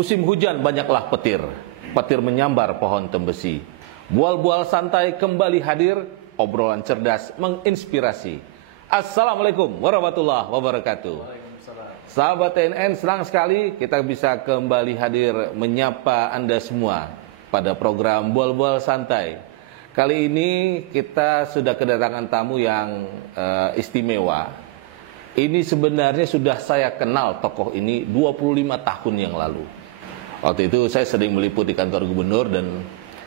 Musim hujan banyaklah petir. Petir menyambar pohon tembesi. Bual-bual santai kembali hadir. Obrolan cerdas menginspirasi. Assalamualaikum warahmatullahi wabarakatuh. Sahabat TNN, senang sekali kita bisa kembali hadir menyapa Anda semua pada program Bual-bual Santai. Kali ini kita sudah kedatangan tamu yang istimewa. Ini sebenarnya sudah saya kenal tokoh ini 25 tahun yang lalu. Waktu itu saya sering meliput di kantor gubernur dan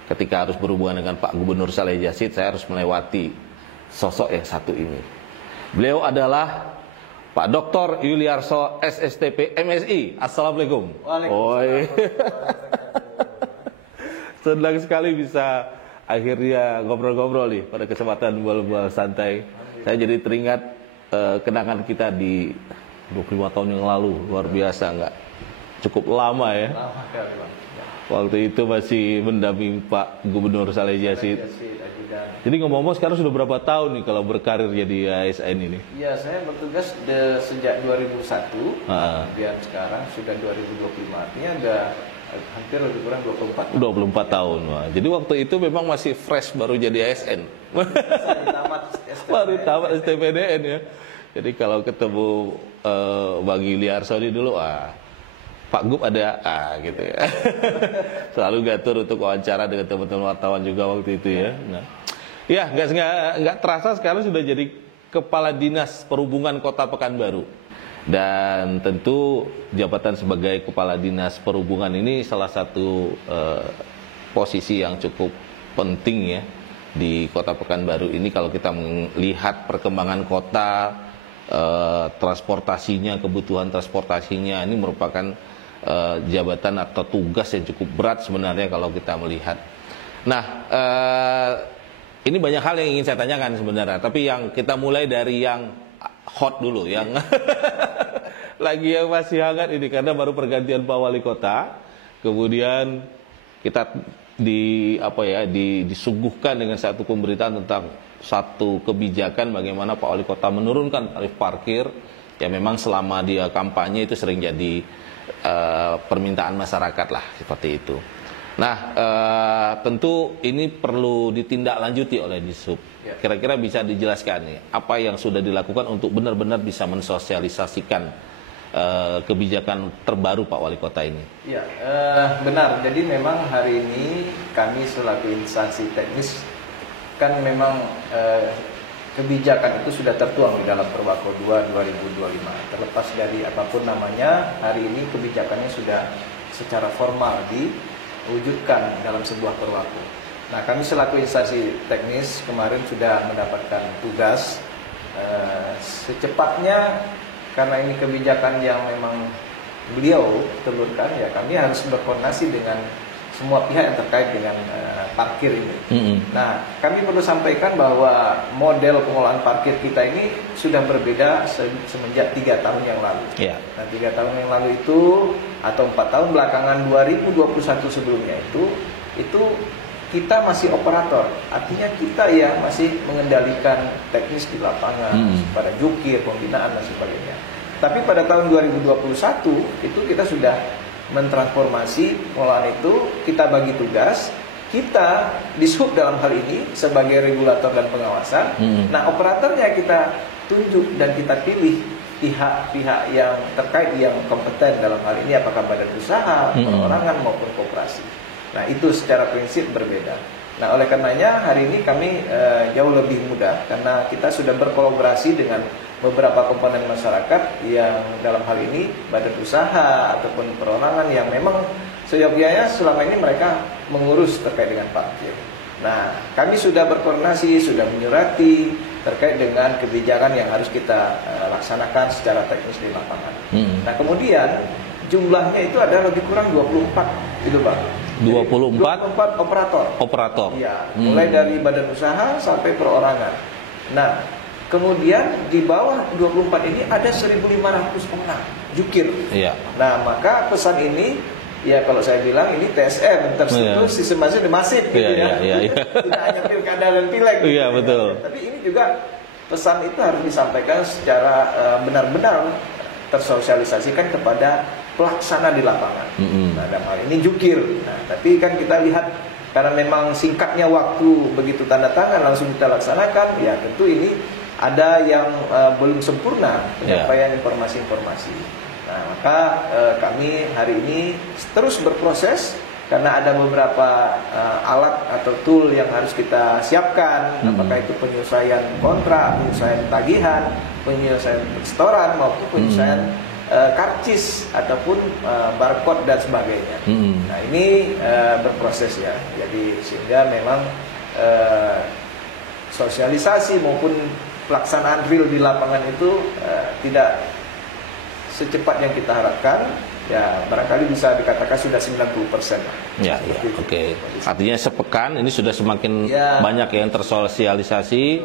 ketika harus berhubungan dengan Pak Gubernur Saleh Jasid, saya harus melewati sosok yang satu ini. Beliau adalah Pak Dr. Yuliarso SSTP MSI. Assalamualaikum. Waalaikumsalam. Senang sekali bisa akhirnya ngobrol-ngobrol nih pada kesempatan Bual-bual Santai. Saya jadi teringat kenangan kita di 25 tahun yang lalu. Luar biasa, nggak? Cukup lama ya. Waktu itu masih mendampingi Pak Gubernur Saleh Jasid. Jadi ngomong-ngomong sekarang sudah berapa tahun nih kalau berkarir jadi ASN ini? Iya, saya bertugas sejak 2001. Kemudian sekarang sudah 2025. Artinya ada hampir lebih kurang 24 tahun. Wah. Jadi waktu itu memang masih fresh baru jadi ASN. Baru tamat STPDN ya. Jadi kalau ketemu Bang Yuliarso ini dulu, Pak Gub ada gitu ya. Selalu gatur untuk wawancara dengan teman-teman wartawan juga waktu itu ya. Nah, ya nggak terasa sekarang sudah jadi Kepala Dinas Perhubungan Kota Pekanbaru. Dan tentu jabatan sebagai Kepala Dinas Perhubungan ini salah satu posisi yang cukup penting ya di Kota Pekanbaru ini. Kalau kita melihat perkembangan kota, transportasinya, kebutuhan transportasinya, ini merupakan jabatan atau tugas yang cukup berat sebenarnya kalau kita melihat. Nah, ini banyak hal yang ingin saya tanyakan sebenarnya, tapi yang kita mulai dari yang hot dulu, yang lagi yang masih hangat ini karena baru pergantian Pak Wali Kota. Kemudian kita disuguhkan dengan satu pemberitaan tentang satu kebijakan bagaimana Pak Wali Kota menurunkan tarif parkir. Ya memang selama dia kampanye itu sering jadi permintaan masyarakat lah seperti itu. Nah, tentu ini perlu ditindaklanjuti oleh Dishub. Kira-kira bisa dijelaskan nih apa yang sudah dilakukan untuk benar-benar bisa mensosialisasikan kebijakan terbaru Pak Wali Kota ini. Ya, benar. Jadi memang hari ini kami selaku instansi teknis kan memang kebijakan itu sudah tertuang di dalam Perwako 2 2025. Terlepas dari apapun namanya, hari ini kebijakannya sudah secara formal diwujudkan dalam sebuah Perwako. Nah, kami selaku instansi teknis kemarin sudah mendapatkan tugas secepatnya, karena ini kebijakan yang memang beliau telurkan, ya kami harus berkoordinasi dengan semua pihak yang terkait dengan parkir ini. Nah, kami perlu sampaikan bahwa model pengelolaan parkir kita ini sudah berbeda semenjak 3 tahun yang lalu. Nah, 3 tahun yang lalu itu atau 4 tahun belakangan 2021 sebelumnya itu kita masih operator. Artinya kita yang masih mengendalikan teknis di lapangan, pada jukir, pembinaan dan sebagainya. Tapi pada tahun 2021 itu kita sudah mentransformasi pengelolaan itu, kita bagi tugas, kita Dishub dalam hal ini sebagai regulator dan pengawasan. Nah, operatornya kita tunjuk dan kita pilih pihak-pihak yang terkait yang kompeten dalam hal ini, apakah badan usaha, perorangan maupun koperasi. Nah, itu secara prinsip berbeda. Nah, oleh karenanya hari ini kami jauh lebih mudah karena kita sudah berkolaborasi dengan beberapa komponen masyarakat yang dalam hal ini badan usaha ataupun perorangan yang memang seyogyanya selama ini mereka mengurus terkait dengan parkir. Nah, kami sudah berkoordinasi, sudah menyurati terkait dengan kebijakan yang harus kita laksanakan secara teknis di lapangan. Nah, kemudian jumlahnya itu ada lebih kurang 24 itu Pak. 24 operator. Iya, mulai dari badan usaha sampai perorangan. Nah, kemudian di bawah 24 ini ada 1.500 orang jukir. Nah, maka pesan ini, ya kalau saya bilang ini TSM, terstruktur sistem masif gitu ya. Tidak hanya pilkada dan pileg. Betul. Tapi ini juga pesan itu harus disampaikan secara benar-benar tersosialisasikan kepada pelaksana di lapangan. Nah, dalam hal ini jukir. Nah, tapi kan kita lihat karena memang singkatnya waktu, begitu tanda tangan langsung kita laksanakan, ya tentu ini ada yang belum sempurna penyampaian informasi-informasi. Nah, maka kami hari ini terus berproses karena ada beberapa alat atau tool yang harus kita siapkan, apakah itu penyelesaian kontrak, penyelesaian tagihan, penyelesaian setoran maupun penyelesaian karcis ataupun barcode dan sebagainya. Nah, ini berproses ya. Jadi sehingga memang sosialisasi maupun pelaksanaan real di lapangan itu tidak secepat yang kita harapkan. Ya, barangkali bisa dikatakan sudah 90%. Ya, oke. Artinya sepekan ini sudah semakin banyak yang tersosialisasi,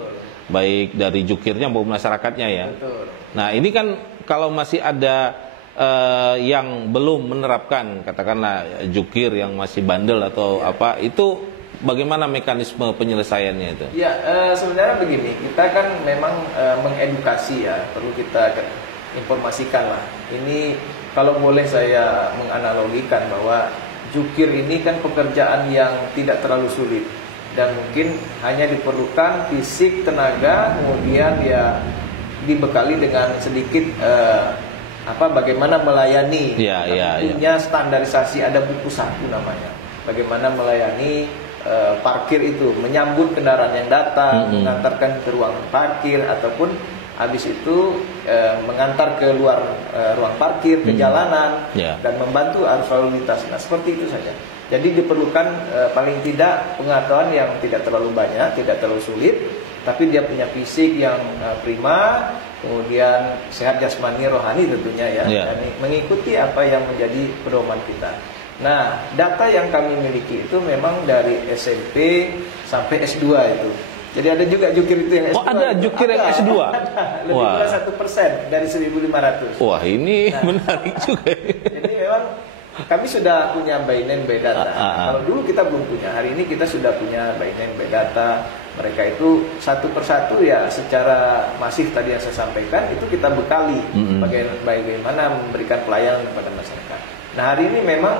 baik dari jukirnya maupun masyarakatnya ya. Betul. Nah, ini kan kalau masih ada yang belum menerapkan, katakanlah jukir yang masih bandel atau apa, itu bagaimana mekanisme penyelesaiannya itu? Ya, sebenarnya begini, kita kan memang mengedukasi ya, perlu kita informasikan lah. Ini kalau boleh saya menganalogikan bahwa jukir ini kan pekerjaan yang tidak terlalu sulit dan mungkin hanya diperlukan fisik, tenaga, kemudian ya dibekali dengan sedikit bagaimana melayani. Punya standarisasi, ada buku saku namanya. Bagaimana melayani parkir itu, menyambut kendaraan yang datang, mengantarkan ke ruang parkir ataupun habis itu mengantar ke luar ruang parkir, ke jalanan, dan membantu arus lalu lintas. Nah, seperti itu saja. Jadi diperlukan paling tidak pengetahuan yang tidak terlalu banyak, tidak terlalu sulit, tapi dia punya fisik yang prima, kemudian sehat jasmani rohani tentunya ya, dan mengikuti apa yang menjadi pedoman kita. Nah, data yang kami miliki itu memang dari SMP sampai S2 itu. Jadi ada juga jukir itu yang S2. Oh, ada jukir yang S2? Ada. Lebih kurang 1% dari 1.500. Wah, ini menarik juga. Jadi memang kami sudah punya by name by data. Kalau dulu kita belum punya, hari ini kita sudah punya by name by data. Mereka itu satu persatu ya secara masif tadi yang saya sampaikan itu kita bekali bagaimana memberikan pelayanan kepada masyarakat. Nah, hari ini memang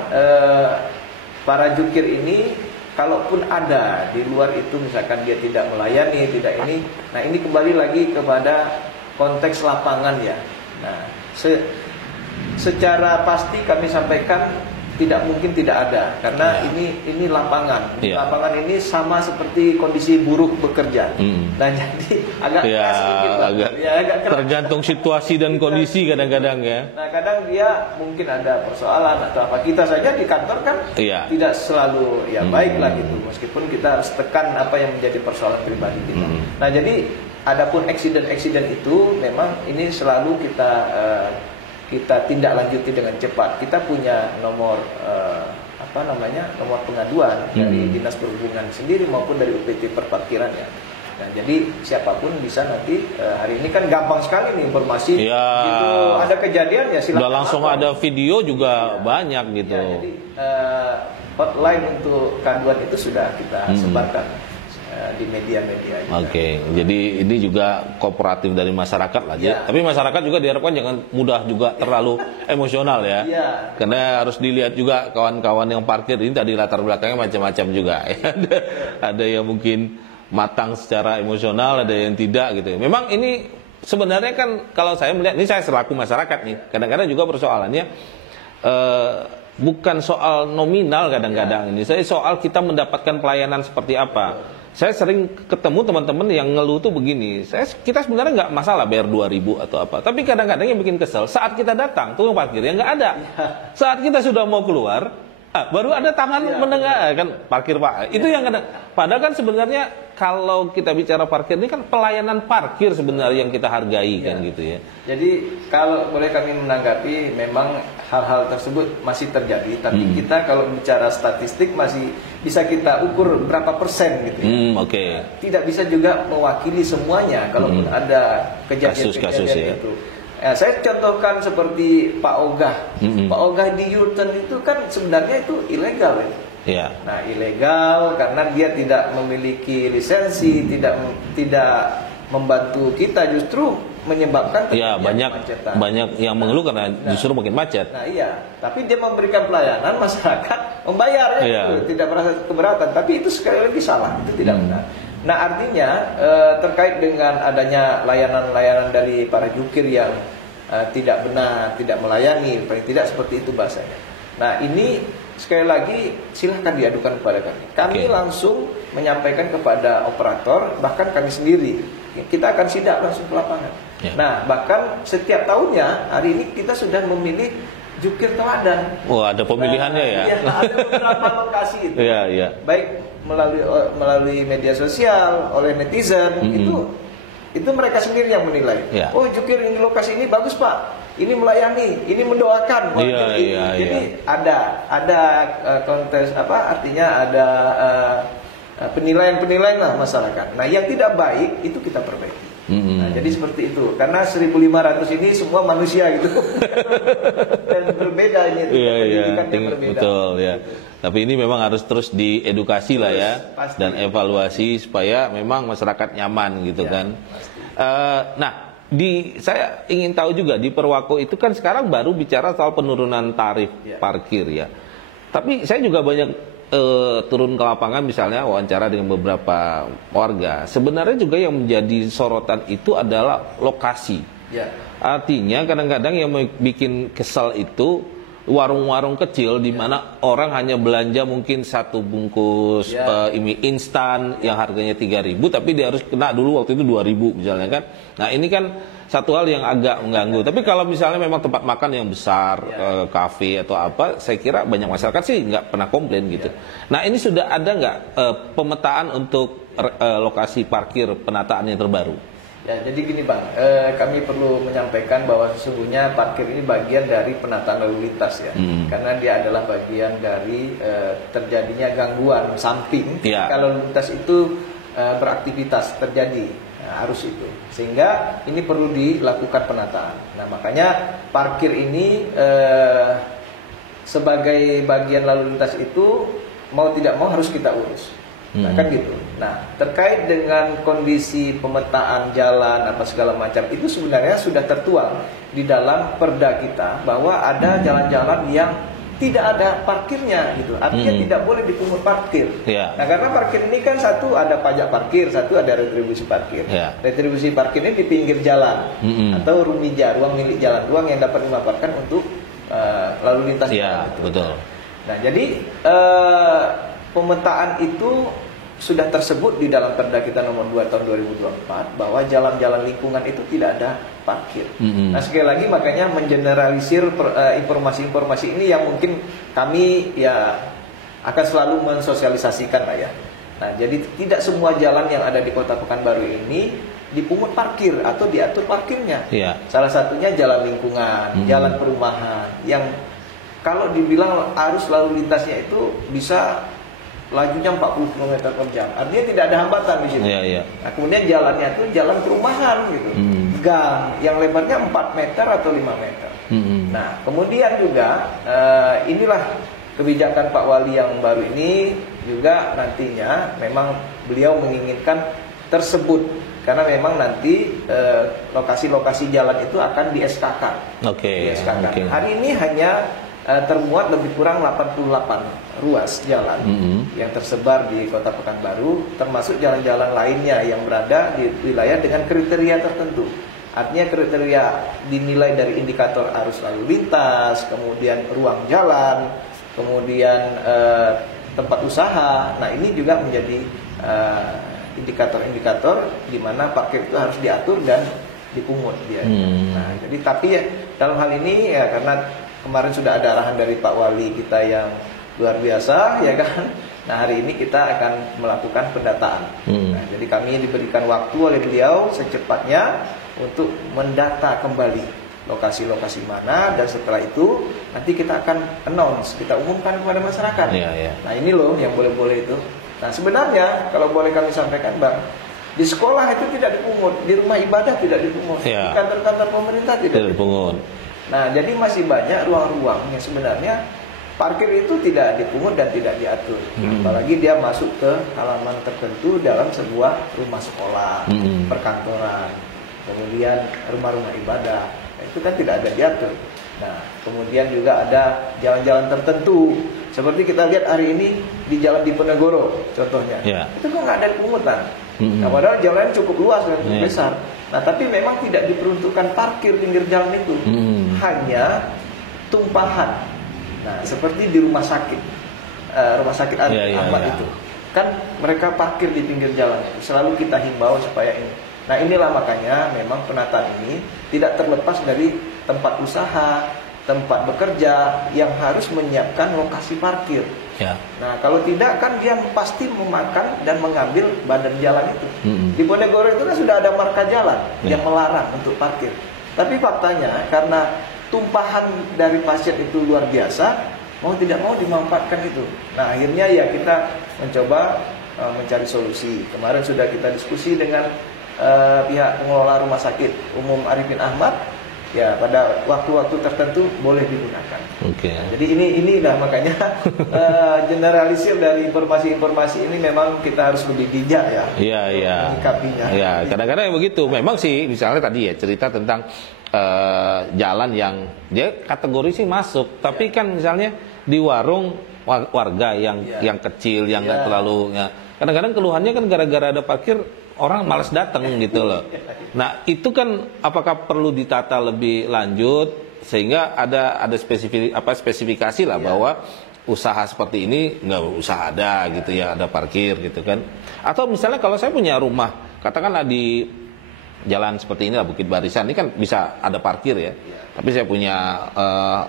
para jukir ini kalaupun ada di luar itu misalkan dia tidak melayani, tidak ini. Nah, ini kembali lagi kepada konteks lapangan ya. Nah, secara pasti kami sampaikan tidak mungkin tidak ada karena ini lapangan. Lapangan ini sama seperti kondisi buruk bekerja. Nah, jadi agak keras agak tergantung situasi dan kondisi kadang-kadang ya. Nah, kadang dia mungkin ada persoalan atau apa. Kita saja di kantor kan tidak selalu baiklah gitu. Meskipun kita harus tekan apa yang menjadi persoalan pribadi kita. Nah, jadi adapun eksiden-eksiden itu memang ini selalu kita tindak lanjuti dengan cepat. Kita punya nomor nomor pengaduan dari Dinas Perhubungan sendiri maupun dari UPT Perparkiran ya. Nah, jadi siapapun bisa nanti hari ini kan gampang sekali nih informasi. Gitu, ada kejadian ya silakan. Udah langsung ada video juga banyak gitu. Ya, jadi hotline untuk kanduan itu sudah kita sebarkan di media-media. Oke, jadi ini juga kooperatif dari masyarakat lah ya. Tapi masyarakat juga diharapkan jangan mudah juga terlalu emosional ya. Karena harus dilihat juga kawan-kawan yang parkir ini tadi latar belakangnya macam-macam juga. Ada yang mungkin matang secara emosional, ada yang tidak gitu. Memang ini sebenarnya kan kalau saya melihat, ini saya selaku masyarakat nih, kadang-kadang juga persoalannya bukan soal nominal kadang-kadang ini. Saya soal kita mendapatkan pelayanan seperti apa. Saya sering ketemu teman-teman yang ngeluh tuh begini. Kita sebenarnya nggak masalah bayar 2.000 atau apa. Tapi kadang-kadang yang bikin kesel saat kita datang tukang parkir yang nggak ada. Saat kita sudah mau keluar, baru ada tangan menengah kan parkir Pak. Itu yang kadang. Padahal kan sebenarnya kalau kita bicara parkir ini kan pelayanan parkir sebenarnya yang kita hargai kan gitu ya. Jadi kalau boleh kami menanggapi memang hal-hal tersebut masih terjadi, tapi kita kalau bicara statistik masih bisa kita ukur berapa persen gitu ya. Tidak bisa juga mewakili semuanya kalaupun ada kejadian-kejadian itu. Saya contohkan seperti Pak Ogah. Pak Ogah di U-turn itu kan sebenarnya itu ilegal ya. Nah, ilegal karena dia tidak memiliki lisensi, tidak membantu kita, justru menyebabkan ya banyak yang mengeluh karena justru makin macet. Nah iya, tapi dia memberikan pelayanan, masyarakat membayar gitu, tidak merasa keberatan. Tapi itu sekali lagi salah, itu tidak benar. Nah artinya terkait dengan adanya layanan-layanan dari para jukir yang tidak benar, tidak melayani, paling tidak seperti itu bahasanya. Nah ini sekali lagi silahkan diadukan kepada kami. Kami langsung menyampaikan kepada operator, bahkan kami sendiri. Kita akan sidak langsung ke lapangan. Nah bahkan setiap tahunnya hari ini kita sudah memilih jukir teladan. Wah ada pemilihannya ya? Iya, ada beberapa lokasi itu. Baik melalui media sosial, oleh netizen, itu mereka sendiri yang menilai. Oh jukir ini lokasi ini bagus pak, ini melayani, ini mendoakan. Jadi ada kontes artinya ada penilaian lah masyarakat. Nah yang tidak baik itu kita perbaiki. Nah, jadi seperti itu. Karena 1.500 ini semua manusia gitu. Dan berbeda ini. Pendidikannya berbeda. Betul ya. Tapi ini memang harus terus diedukasi lah ya. Pasti. Dan evaluasi supaya memang masyarakat nyaman gitu kan. Saya ingin tahu juga di Perwako itu kan sekarang baru bicara soal penurunan tarif parkir ya. Tapi saya juga banyak turun ke lapangan misalnya wawancara dengan beberapa warga. Sebenarnya juga yang menjadi sorotan itu adalah lokasi. Artinya kadang-kadang yang bikin kesal itu warung-warung kecil di mana orang hanya belanja mungkin satu bungkus mie instan yang harganya 3.000 tapi dia harus kena dulu waktu itu 2.000 misalnya kan. Nah ini kan satu hal yang agak mengganggu. Tapi kalau misalnya memang tempat makan yang besar, kafe atau apa, saya kira banyak masyarakat sih nggak pernah komplain gitu. Nah ini sudah ada nggak pemetaan untuk lokasi parkir penataan yang terbaru? Ya, jadi gini bang, kami perlu menyampaikan bahwa sesungguhnya parkir ini bagian dari penataan lalu lintas ya, karena dia adalah bagian dari terjadinya gangguan samping kalau lalu lintas itu beraktivitas terjadi. Arus itu, sehingga ini perlu dilakukan penataan. Nah makanya parkir ini sebagai bagian lalu lintas itu mau tidak mau harus kita urus. Nah kan gitu. Nah terkait dengan kondisi pemetaan jalan apa segala macam itu sebenarnya sudah tertuang di dalam perda kita bahwa ada jalan-jalan yang tidak ada parkirnya gitu, artinya tidak boleh dipungut parkir. Nah karena parkir ini kan satu ada pajak parkir, satu ada retribusi parkir. Retribusi parkir ini di pinggir jalan atau rumija, ruang milik jalan, ruang yang dapat dimanfaatkan untuk lalu lintas. Betul. Nah jadi pemetaan itu sudah tersebut di dalam Perda kita nomor 2 tahun 2024 bahwa jalan-jalan lingkungan itu tidak ada parkir. Nah sekali lagi makanya mengeneralisir informasi-informasi ini yang mungkin kami ya akan selalu mensosialisasikan lah ya. Nah jadi tidak semua jalan yang ada di Kota Pekanbaru ini dipungut parkir atau diatur parkirnya. Salah satunya jalan lingkungan, jalan perumahan yang kalau dibilang arus lalu lintasnya itu bisa lajunya 40 km per jam. Artinya tidak ada hambatan di situ. Nah, kemudian jalannya itu jalan perumahan gitu. Gang yang lebarnya 4 meter atau 5 meter. Nah, kemudian juga inilah kebijakan Pak Wali yang baru ini juga nantinya memang beliau menginginkan tersebut karena memang nanti lokasi-lokasi jalan itu akan di SK-kan. Hari ini hanya termuat lebih kurang 88 ruas jalan yang tersebar di Kota Pekanbaru, termasuk jalan-jalan lainnya yang berada di wilayah dengan kriteria tertentu. Artinya kriteria dinilai dari indikator arus lalu lintas, kemudian ruang jalan, kemudian tempat usaha. Nah ini juga menjadi indikator-indikator di mana parkir itu harus diatur dan dipungut dia. Nah jadi tapi ya dalam hal ini ya karena kemarin sudah ada arahan dari Pak Wali kita yang luar biasa ya kan. Nah hari ini kita akan melakukan pendataan. Nah, jadi kami diberikan waktu oleh beliau secepatnya untuk mendata kembali lokasi-lokasi mana dan setelah itu nanti kita akan announce, kita umumkan kepada masyarakat. Nah ini loh yang boleh-boleh itu. Nah sebenarnya kalau boleh kami sampaikan Bang, di sekolah itu tidak dipungut, di rumah ibadah tidak dipungut, di kantor-kantor pemerintah tidak dipungut. Nah, jadi masih banyak ruang-ruang yang sebenarnya parkir itu tidak dipungut dan tidak diatur. Apalagi dia masuk ke halaman tertentu dalam sebuah rumah sekolah, perkantoran. kemudian rumah-rumah ibadah. Nah, itu kan tidak ada diatur. Nah, kemudian juga ada jalan-jalan tertentu. Seperti kita lihat hari ini di Jalan Diponegoro contohnya. Itu kok nggak ada pungutan. Nah, padahal jalannya cukup luas dan cukup besar. Nah, tapi memang tidak diperuntukkan parkir pinggir jalan itu. Hanya tumpahan. Nah, seperti di rumah sakit Ahmad itu. Kan mereka parkir di pinggir jalan. Selalu kita himbau supaya ini. Nah, inilah makanya memang penataan ini tidak terlepas dari tempat usaha, tempat bekerja yang harus menyiapkan lokasi parkir. Nah, kalau tidak kan dia pasti memakan dan mengambil badan jalan itu. Di Ponegoro itu kan sudah ada marka jalan yang melarang untuk parkir. Tapi faktanya karena tumpahan dari pasien itu luar biasa, mau tidak mau dimanfaatkan itu. Nah, akhirnya ya kita mencoba mencari solusi. Kemarin sudah kita diskusi dengan pihak pengelola Rumah Sakit Umum Arifin Ahmad. Ya, pada waktu-waktu tertentu boleh digunakan. Nah, jadi ini dah makanya generalisir dari informasi-informasi ini memang kita harus lebih bijak ya. Menyikapinya. Iya, kadang-kadang begitu. Memang sih misalnya tadi ya cerita tentang jalan yang dia kategori sih masuk, tapi kan misalnya di warung warga yang kecil yang nggak terlalu kadang-kadang keluhannya kan gara-gara ada parkir orang malas datang gitu loh. Nah, itu kan apakah perlu ditata lebih lanjut sehingga ada spesifikasi lah bahwa usaha seperti ini nggak usah ada gitu ya, ada parkir gitu kan. Atau misalnya kalau saya punya rumah, katakanlah di jalan seperti ini lah Bukit Barisan, ini kan bisa ada parkir ya. Tapi saya punya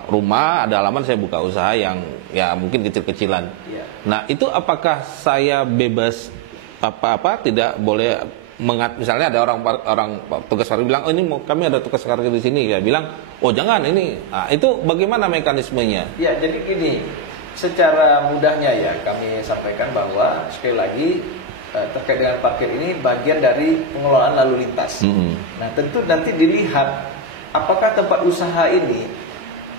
rumah, ada halaman saya buka usaha yang ya mungkin kecil-kecilan. Nah, itu apakah saya bebas tidak boleh misalnya ada orang tugas parkir bilang, oh ini kami ada tugas parkir di sini, ya bilang, oh jangan ini. Nah, itu bagaimana mekanismenya? Ya, jadi gini, secara mudahnya ya kami sampaikan bahwa sekali lagi terkait dengan parkir ini bagian dari pengelolaan lalu lintas. Nah, tentu nanti dilihat apakah tempat usaha ini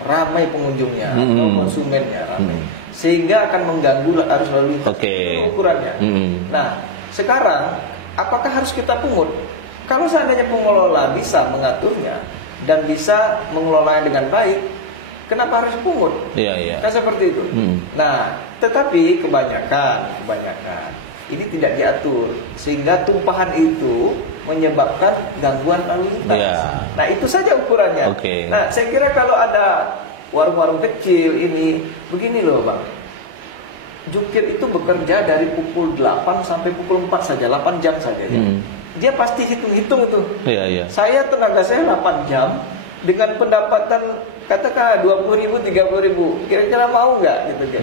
ramai pengunjungnya atau konsumennya ramai, sehingga akan mengganggu arus lalu lintas. Itu ukurannya. Nah, sekarang apakah harus kita pungut? Kalau seandainya pengelola bisa mengaturnya dan bisa mengelolanya dengan baik, kenapa harus pungut? Kan seperti itu. Nah, tetapi kebanyakan ini tidak diatur sehingga tumpahan itu menyebabkan gangguan lalu lintas. Nah, itu saja ukurannya. Nah, saya kira kalau ada warung-warung kecil ini begini loh, Bang. Jukir itu bekerja dari pukul 8 sampai pukul 4 saja, 8 jam saja ya. Dia pasti hitung-hitung itu. Saya tenaga saya 8 jam dengan pendapatan katakan 20.000, 30.000. Kira-kira mau nggak gitu kan?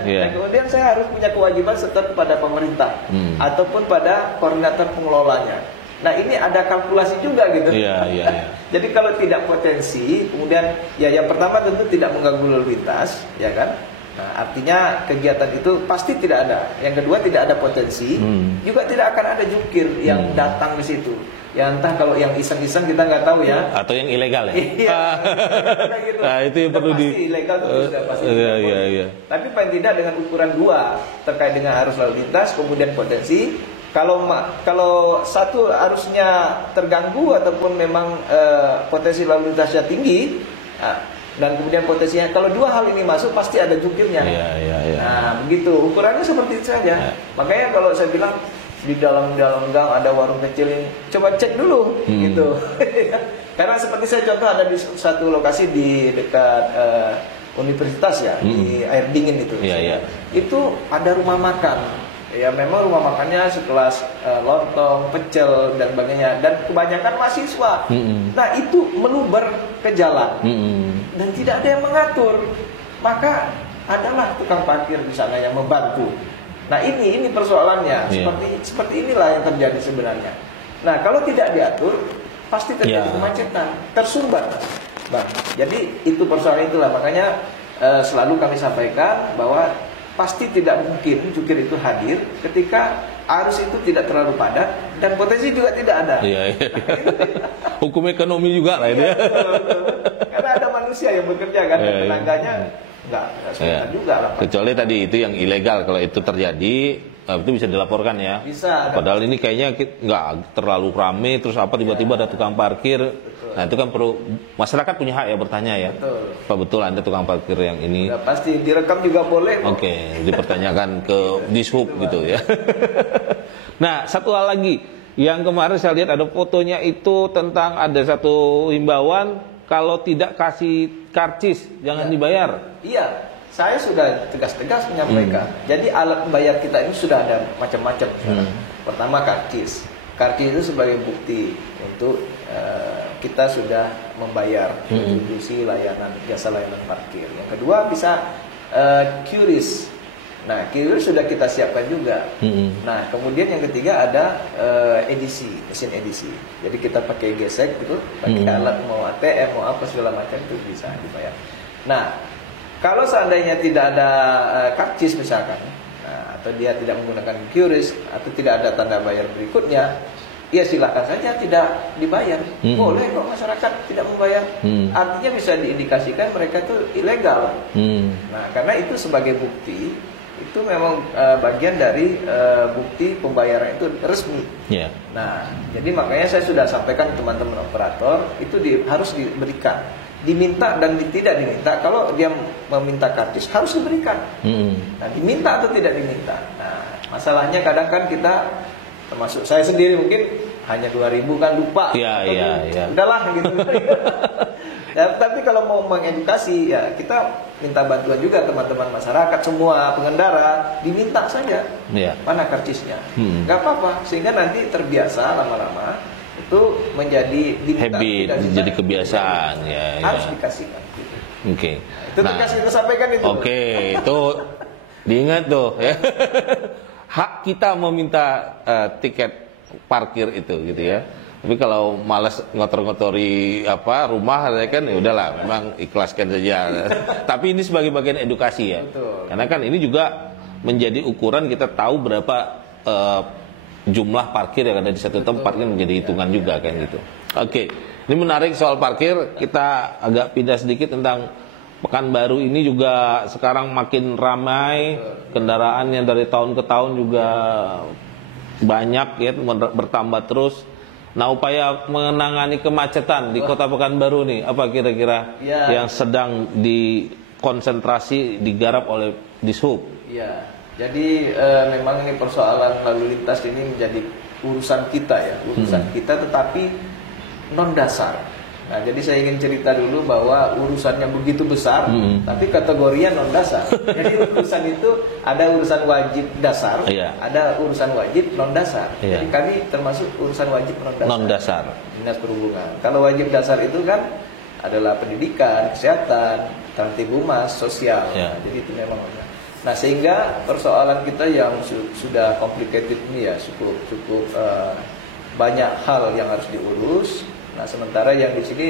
Nah, kemudian saya harus punya kewajiban setor kepada pemerintah ataupun pada koordinator pengelolanya. Nah, ini ada kalkulasi juga gitu. Jadi kalau tidak potensi, kemudian ya yang pertama tentu tidak mengganggu lalu lintas, ya kan? Nah, artinya kegiatan itu pasti tidak ada. Yang kedua tidak ada potensi, juga tidak akan ada jukir yang datang di situ. Ya entah kalau yang iseng-iseng kita nggak tahu ya. Atau yang ilegal ya. Gitu. Nah, itu yang perlu pasti ilegal itu sudah pasti. Tapi paling tidak dengan ukuran 2 terkait dengan arus lalu lintas, kemudian potensi. Kalau satu arusnya terganggu ataupun memang potensi lalu lintasnya tinggi. Dan kemudian potensinya, kalau 2 hal ini masuk pasti ada jukirnya. Nah, begitu ukurannya seperti itu saja. Makanya kalau saya bilang di dalam gang ada warung kecil ini, coba cek dulu gitu. Karena seperti saya contoh ada di satu lokasi di dekat universitas ya, di air dingin itu. Itu ada rumah makan. Ya memang rumah makannya sekelas lontong, pecel dan sebagainya, dan kebanyakan mahasiswa. Nah, itu meluber ke jalan dan tidak ada yang mengatur. Maka adalah tukang parkir di sana yang membantu. Nah, ini persoalannya. Seperti inilah yang terjadi sebenarnya. Nah, kalau tidak diatur pasti terjadi kemacetan, tersumbat, Bang. Jadi itu persoalan itulah, makanya selalu kami sampaikan bahwa pasti tidak mungkin jukir itu hadir ketika arus itu tidak terlalu padat dan potensi juga tidak ada. Hukum ekonomi juga lah ini. Betul. Karena ada manusia yang bekerja kan, tenaganya nggak sulitan juga lah. Kecuali tadi itu yang ilegal, kalau itu terjadi itu bisa dilaporkan ya. Bisa. Padahal ini kayaknya nggak terlalu rame, terus apa tiba-tiba ada tukang parkir. Betul. Nah itu kan perlu masyarakat punya hak ya bertanya ya. Betul. Apa betul Anda tukang parkir yang ini? Udah pasti direkam juga boleh. Oke, dipertanyakan ke Dishub gitu ya. Nah satu hal lagi, yang kemarin saya lihat ada fotonya itu tentang ada satu himbauan kalau tidak kasih karcis jangan dibayar. Iya. Saya sudah tegas-tegas menyampaikan. Jadi alat membayar kita ini sudah ada macam-macam. Pertama karcis. Karcis itu sebagai bukti untuk kita sudah membayar kontribusi layanan jasa layanan parkir. Yang kedua bisa QRIS. Nah QRIS sudah kita siapkan juga. Nah kemudian yang ketiga ada edisi, mesin edisi. Jadi kita pakai gesek gitu, pakai alat mau ATM mau apa segala macam itu bisa dibayar. Nah kalau seandainya tidak ada karcis misalkan, atau dia tidak menggunakan QRIS atau tidak ada tanda bayar berikutnya, ya silakan saja tidak dibayar. Boleh kok masyarakat tidak membayar. Artinya bisa diindikasikan mereka itu ilegal. Nah, karena itu sebagai bukti, itu memang bagian dari bukti pembayaran itu resmi. Yeah. Nah, jadi makanya saya sudah sampaikan ke teman-teman operator itu harus diberikan. Diminta dan tidak diminta. Kalau dia meminta karcis harus diberikan. Nah, diminta atau tidak diminta. Nah, masalahnya kadang kan kita, termasuk saya sendiri mungkin hanya 2.000 kan lupa. Iya. Udahlah gitu. Ya, tapi kalau mau mengedukasi ya kita minta bantuan juga teman-teman masyarakat semua pengendara diminta saja. Mana karcisnya? Gak apa-apa sehingga nanti terbiasa lama-lama. Itu menjadi habit, jadi kebiasaan ya, harus dikasihkan gitu. Oke. Itu terkasih kita sampaikan itu. Oke, itu diingat tuh ya. Hak kita meminta tiket parkir itu gitu ya. Tapi kalau malas ngotor-ngotori rumah kan ya udahlah, memang ikhlaskan saja. Tapi ini sebagai bagian edukasi ya. Betul. Karena kan ini juga menjadi ukuran kita tahu berapa jumlah parkir yang ada di satu tempat kan menjadi hitungan juga kan gitu. Oke, ini menarik soal parkir. Kita agak pindah sedikit tentang Pekanbaru ini juga sekarang makin ramai, kendaraan yang dari tahun ke tahun juga banyak ya, bertambah terus. Nah, upaya menangani kemacetan di Kota Pekanbaru nih, apa kira-kira yang sedang dikonsentrasi digarap oleh Dishub? Iya. Jadi memang ini persoalan lalu lintas ini menjadi urusan kita ya, kita tetapi non dasar. Nah, jadi saya ingin cerita dulu bahwa urusannya begitu besar, tapi kategorinya non dasar. Jadi urusan itu ada urusan wajib dasar, ada urusan wajib non dasar. Jadi kami termasuk urusan wajib non dasar. Dinas Perhubungan. Kalau wajib dasar itu kan adalah pendidikan, kesehatan, tertib humas, sosial. Nah, jadi itu memang. Nah, sehingga persoalan kita yang sudah complicated ini ya cukup banyak hal yang harus diurus. Nah, sementara yang di sini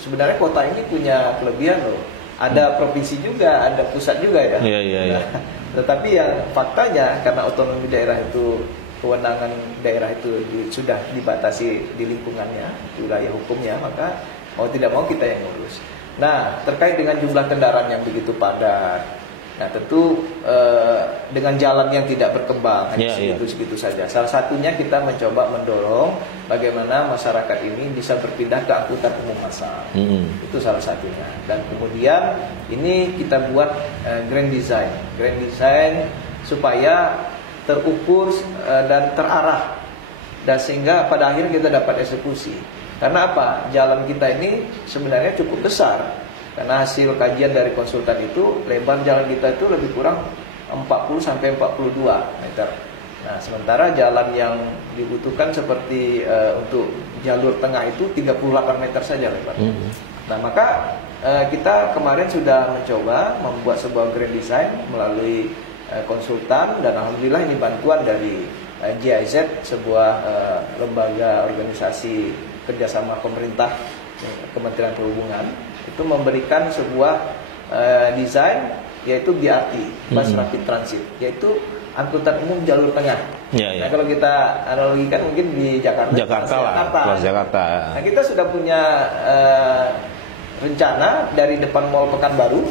sebenarnya kota ini punya kelebihan loh. Ada provinsi juga, ada pusat juga ya. Nah, tetapi yang faktanya karena otonomi daerah itu, kewenangan daerah itu sudah dibatasi di lingkungannya, wilayah hukumnya, maka mau tidak mau kita yang ngurus. Nah, terkait dengan jumlah kendaraan yang begitu padat. Nah, tentu dengan jalan yang tidak berkembang hanya segitu-segitu saja. Salah satunya kita mencoba mendorong bagaimana masyarakat ini bisa berpindah ke angkutan umum massal. Itu salah satunya. Dan kemudian ini kita buat grand design supaya terukur dan terarah, dan sehingga pada akhirnya kita dapat eksekusi. Karena apa? Jalan kita ini sebenarnya cukup besar. Karena hasil kajian dari konsultan itu lebar jalan kita itu lebih kurang 40 sampai 42 meter. Nah, sementara jalan yang dibutuhkan seperti untuk jalur tengah itu 38 meter saja lebarnya. Nah, maka kita kemarin sudah mencoba membuat sebuah grand design melalui konsultan, dan alhamdulillah ini bantuan dari GIZ, sebuah lembaga organisasi kerjasama pemerintah Kementerian Perhubungan, itu memberikan sebuah desain yaitu BRT, Bus Rapid Transit, yaitu angkutan umum jalur tengah. Nah, kalau kita analogikan mungkin di Jakarta. Jakarta. Nah, kita sudah punya rencana dari depan Mall Pekanbaru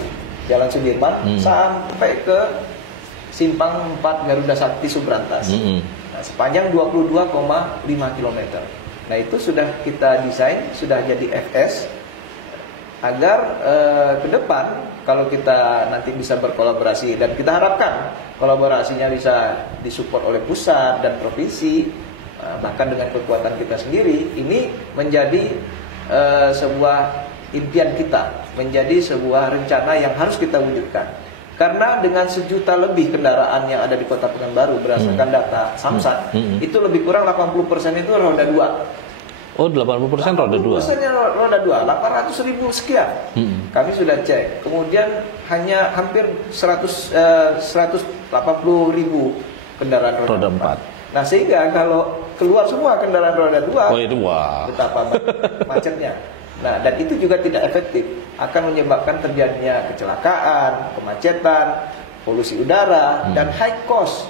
Jalan Sudirman sampai ke Simpang 4 Garuda Sakti Subrantas. Nah, sepanjang 22,5 km. Nah, itu sudah kita desain, sudah jadi FS agar ke depan kalau kita nanti bisa berkolaborasi, dan kita harapkan kolaborasinya bisa disupport oleh pusat dan provinsi, bahkan dengan kekuatan kita sendiri, ini menjadi sebuah impian kita, menjadi sebuah rencana yang harus kita wujudkan. Karena dengan 1 juta lebih kendaraan yang ada di Kota Pekanbaru berdasarkan data Samsat, itu lebih kurang 80% itu roda 2. Oh, 80% roda 2. 80%-nya roda 2, 800.000 sekian. Kami sudah cek. Kemudian hanya hampir 180.000 kendaraan roda 4. Nah, sehingga kalau keluar semua kendaraan roda 2, betapa macetnya. Nah, dan itu juga tidak efektif, akan menyebabkan terjadinya kecelakaan, kemacetan, polusi udara, dan high cost.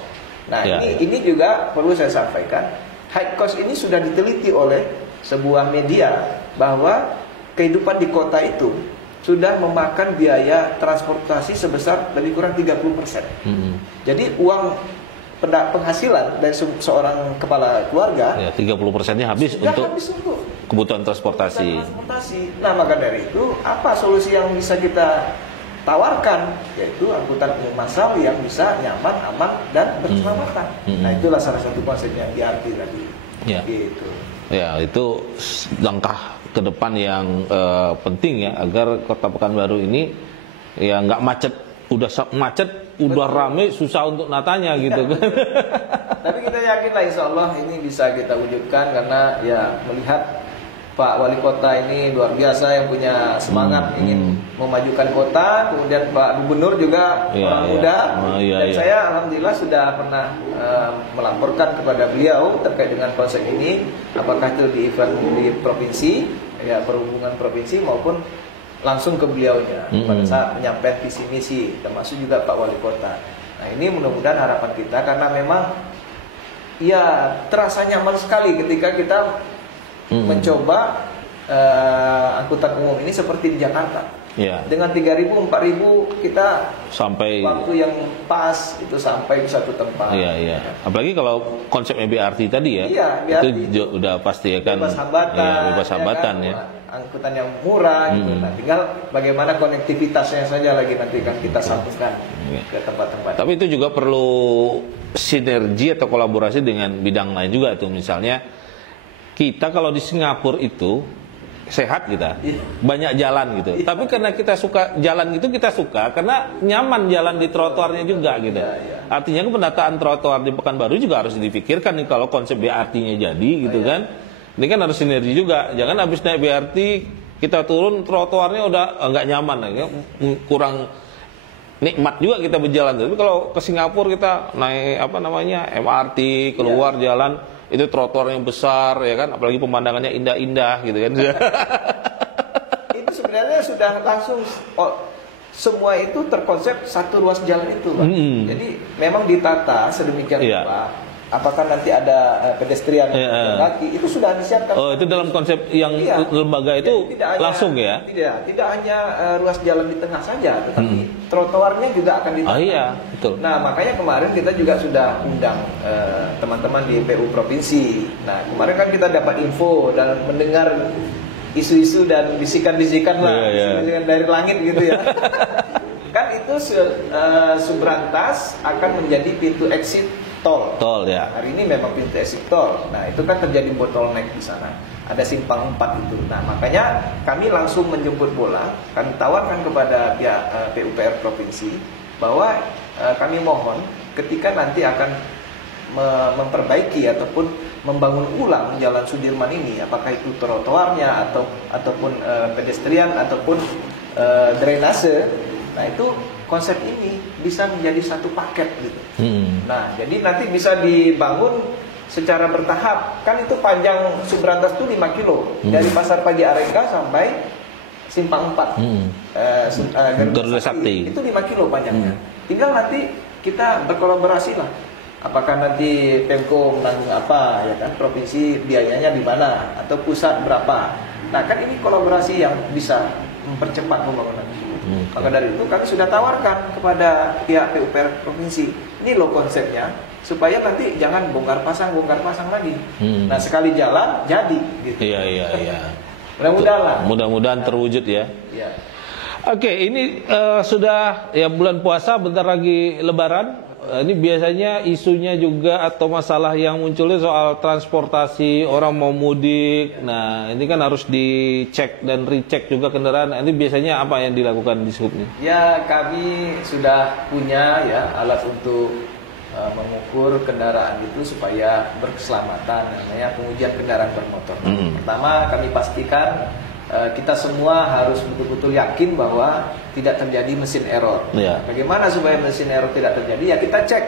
Nah, ini juga perlu saya sampaikan, high cost ini sudah diteliti oleh sebuah media bahwa kehidupan di kota itu sudah memakan biaya transportasi sebesar lebih kurang 30%. Jadi uang penghasilan dari seorang kepala keluarga 30%-nya habis untuk kebutuhan transportasi. Nah, maka dari itu apa solusi yang bisa kita tawarkan, yaitu angkutan umum massal yang bisa nyaman, aman, dan berkeselamatan. Nah, itulah salah satu konsepnya BRT tadi. Gitu. Ya, itu langkah ke depan yang penting ya, agar Kota Pekanbaru ini ya nggak macet, udah rame, susah untuk natanya gitu kan. Tapi kita yakin lah, insya Allah ini bisa kita wujudkan, karena ya melihat Pak Wali Kota ini luar biasa, yang punya semangat ingin memajukan kota. Kemudian Pak Gubernur juga orang muda, dan saya alhamdulillah sudah pernah melaporkan kepada beliau terkait dengan konsep ini, apakah itu di event di provinsi, ya perhubungan provinsi, maupun langsung ke beliaunya pada saat menyampaikan visi misi, termasuk juga Pak Wali Kota. Nah, ini mudah-mudahan harapan kita, karena memang ya terasa nyaman sekali ketika kita mencoba angkutan umum ini seperti di Jakarta. Dengan 3.000, 4.000 kita sampai waktu yang pas itu sampai di satu tempat. Apalagi kalau konsep BRT tadi itu udah pasti ya kan. Bebas hambatan ya. Angkutan yang murah gitu. Nah, tinggal bagaimana konektivitasnya saja lagi nanti kan kita sambungkan ke tempat-tempat. Tapi itu juga perlu sinergi atau kolaborasi dengan bidang lain juga tuh, misalnya kita kalau di Singapura itu sehat kita, banyak jalan gitu. Tapi karena kita suka jalan gitu, kita suka karena nyaman jalan di trotoarnya juga gitu. Artinya penataan trotoar di Pekanbaru juga harus dipikirkan nih kalau konsep BRT-nya jadi gitu kan. Ini kan harus sinergi juga. Jangan habis naik BRT kita turun trotoarnya udah nggak nyaman, kurang nikmat juga kita berjalan. Tapi kalau ke Singapura kita naik MRT keluar jalan, itu trotoarnya besar ya kan, apalagi pemandangannya indah-indah gitu kan. Itu sebenarnya sudah langsung semua itu terkonsep satu ruas jalan itu, Pak. Jadi memang ditata sedemikian rupa. Apakah nanti ada pedestrian kaki, itu sudah disiapkan. Oh, itu dalam konsep yang lembaga itu langsung ya? Tidak hanya ruas jalan di tengah saja, tetapi trotoarnya juga akan ditata. Betul. Nah, makanya kemarin kita juga sudah undang teman-teman di PU Provinsi. Nah, kemarin kan kita dapat info dan mendengar isu-isu dan bisikan-bisikan bisikan dari langit gitu ya. Kan itu Subrantas akan menjadi pintu exit tol ya. Hari ini memang pintu exit tol. Nah, itu kan terjadi bottleneck di sana. Ada simpang 4 itu. Nah, makanya kami langsung menjemput bola. Kami tawarkan kepada pihak PUPR provinsi bahwa kami mohon ketika nanti akan memperbaiki ataupun membangun ulang Jalan Sudirman ini, apakah itu trotoarnya ataupun pedestrian ataupun drainase. Nah, itu konsep ini bisa menjadi satu paket gitu. Nah, jadi nanti bisa dibangun secara bertahap. Kan itu panjang Subrantas itu 5 kilo dari Pasar Pagi Areka sampai Simpang 4 Garuda Sakti. Itu 5 kilo panjangnya. Tinggal nanti kita berkolaborasi lah. Apakah nanti Pemko menanggung apa ya kan, provinsi biayanya di mana, atau pusat berapa. Nah, kan ini kolaborasi yang bisa mempercepat pembangunan. Maka dari itu kami sudah tawarkan kepada pihak PUPR provinsi, ini loh konsepnya, supaya nanti jangan bongkar pasang lagi. Nah sekali jalan jadi gitu. Iya. Mudah-mudahan terwujud ya. Iya. Oke, ini sudah ya bulan puasa, bentar lagi Lebaran. Ini biasanya isunya juga atau masalah yang munculnya soal transportasi, orang mau mudik. Nah, ini kan harus dicek dan recheck juga kendaraan. Ini biasanya apa yang dilakukan di Sub ini? Ya, kami sudah punya ya alat untuk mengukur kendaraan itu supaya berkeselamatan, namanya pengujian kendaraan bermotor. Pertama, kami pastikan kita semua harus betul-betul yakin bahwa tidak terjadi mesin error. Bagaimana supaya mesin error tidak terjadi? Ya kita cek.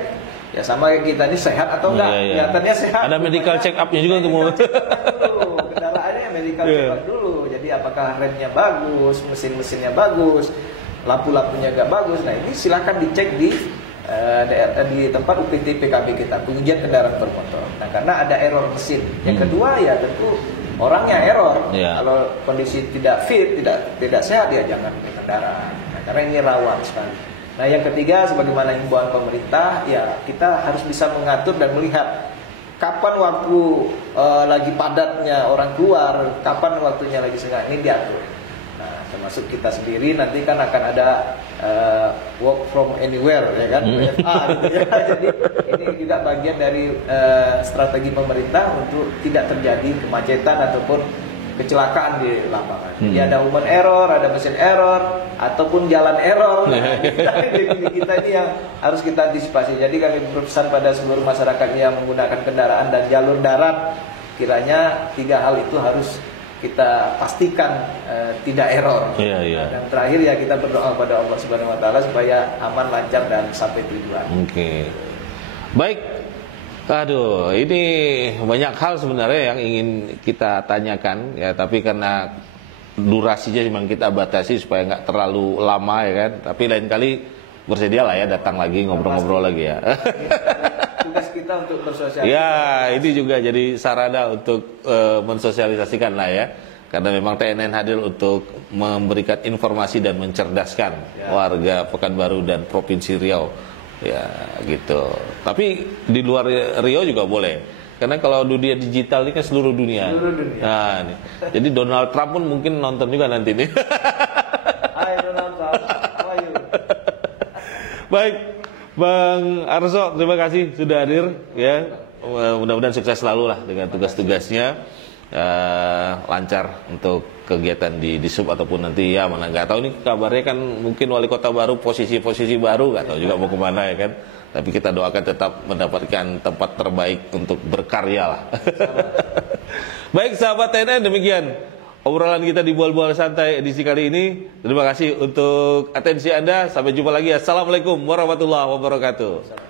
Ya sama kayak kita ini sehat atau enggak? Kelihatannya sehat. Ada medical check up-nya juga untuk kendaraannya medical check up dulu. Jadi apakah remnya bagus, mesin-mesinnya bagus, lampu-lampunya enggak bagus. Nah, ini silakan dicek di tempat UPT PKB kita, pengujian kendaraan bermotor. Nah, karena ada error mesin. Yang kedua ya tentu orangnya error. Kalau kondisi tidak fit, tidak sehat, ya jangan berkendara. Nah, karena ini rawan sekali. Nah, yang ketiga, sebagaimana himbauan pemerintah, ya kita harus bisa mengatur dan melihat kapan waktu lagi padatnya orang keluar, kapan waktunya lagi senggang, ini diatur. Nah, termasuk kita sendiri nanti kan akan ada work from anywhere, ya kan? Gitu ya. Jadi ini juga bagian dari strategi pemerintah untuk tidak terjadi kemacetan ataupun kecelakaan di lapangan. Jadi ada human error, ada mesin error, ataupun jalan error. Nah, kita ini yang harus kita antisipasi. Jadi kami berpesan pada seluruh masyarakat yang menggunakan kendaraan dan jalur darat, kiranya 3 hal itu harus kita pastikan tidak error. Dan terakhir ya kita berdoa pada Allah Subhanahu Wa Taala supaya aman, lancar dan sampai tujuan. Oke. Baik. Aduh, ini banyak hal sebenarnya yang ingin kita tanyakan ya, tapi karena durasinya memang kita batasi supaya nggak terlalu lama ya kan. Tapi lain kali bersedia lah ya datang lagi ngobrol-ngobrol lagi ya. Tugas kita untuk bersosialisasi. Ya, ini juga jadi sarana untuk mensosialisasikan lah ya. Karena memang TNN hadir untuk memberikan informasi dan mencerdaskan warga Pekanbaru dan Provinsi Riau. Ya, gitu. Tapi di luar Riau juga boleh. Karena kalau dunia digital ini kan seluruh dunia. Nah, nih. Jadi Donald Trump pun mungkin nonton juga nanti nih. Hai Donald Trump. How are you? Baik, Bang Arso, terima kasih sudah hadir ya. Mudah-mudahan sukses selalu lah dengan tugas-tugasnya. Lancar untuk kegiatan di Sub ataupun nanti ya mana nggak tahu nih kabarnya kan mungkin wali kota baru posisi baru nggak tahu juga mau kemana ya kan, tapi kita doakan tetap mendapatkan tempat terbaik untuk berkarya lah. Baik sahabat TNN, demikian obrolan kita di Bual-Bual Santai edisi kali ini. Terima kasih untuk atensi Anda, sampai jumpa lagi. Assalamualaikum warahmatullahi wabarakatuh.